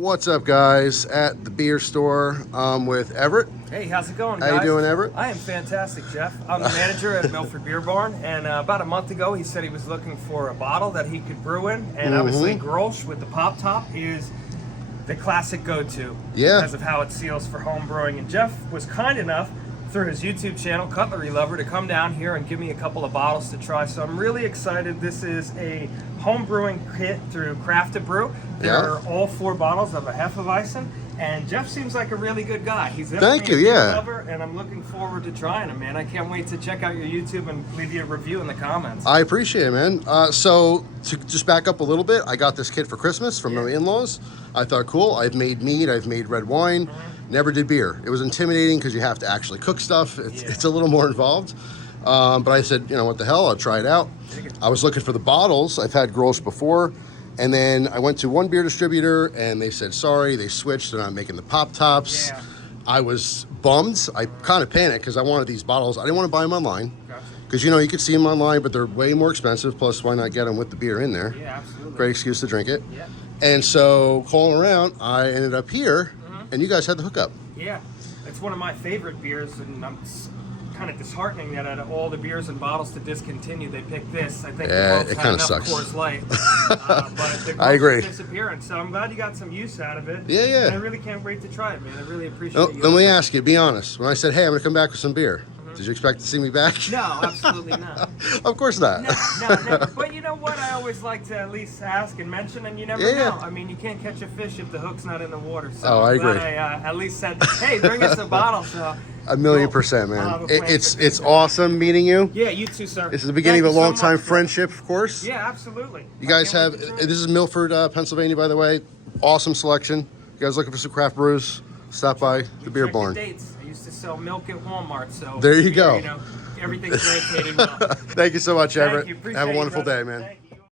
What's up, guys? At the beer store, with Everett. Hey, how's it going, guys? How you doing, Everett? I am fantastic, Jeff. I'm the manager at Milford Beer Barn, and about a month ago, he said he was looking for a bottle that he could brew in, and obviously Grolsch with the pop top is the classic go-to because of how it seals for home brewing. And Jeff was kind enough through his YouTube channel, Cutlery Lover, to come down here and give me a couple of bottles to try. So I'm really excited. This is a home brewing kit through Craft to Brew. There are all 4 bottles of a Hefeweizen, and Jeff seems like a really good guy. He's definitely a beer lover, and I'm looking forward to trying him, man. I can't wait to check out your YouTube and leave you a review in the comments. I appreciate it, man. So to just back up a little bit, I got this kit for Christmas from my in-laws. I thought, cool, I've made mead, I've made red wine, never did beer. It was intimidating because you have to actually cook stuff. It's a little more involved. But I said, you know, what the hell, I'll try it out. I was looking for the bottles. I've had Grolsch before. And then I went to one beer distributor and they said, sorry, they switched. They're not making the pop tops. I was bummed. I kind of panicked because I wanted these bottles. I didn't want to buy them online. Because, you know, you could see them online, but they're way more expensive. Plus, why not get them with the beer in there? Yeah, absolutely. Great excuse to drink it. And so, calling around, I ended up here, and you guys had the hookup. Yeah, it's one of my favorite beers, and I'm kind of disheartening that out of all the beers and bottles to discontinue, they picked this. I think it kind of sucks. Coors Light, but I agree. It's disappearing, so I'm glad you got some use out of it. Yeah. And I really can't wait to try it, man. I really appreciate it. Let me ask you, be honest. When I said, hey, I'm going to come back with some beer, did you expect to see me back? No, absolutely not. Of course not. No, never. But you know what? I always like to at least ask and mention, and you never know. I mean, you can't catch a fish if the hook's not in the water. So I agree. I at least said, hey, bring us a bottle. So 1,000,000%, man. It's awesome meeting you. Yeah, you too, sir. This is the beginning of a long-time friendship, of course. Yeah, absolutely. You guys have, this is Milford, Pennsylvania, by the way. Awesome selection. You guys looking for some craft brews? Stop by the beer barn. I used to sell milk at Walmart, so there you go. You know, everything's rotated well. Thank you so much, Everett. Thank you. Have a wonderful day, man.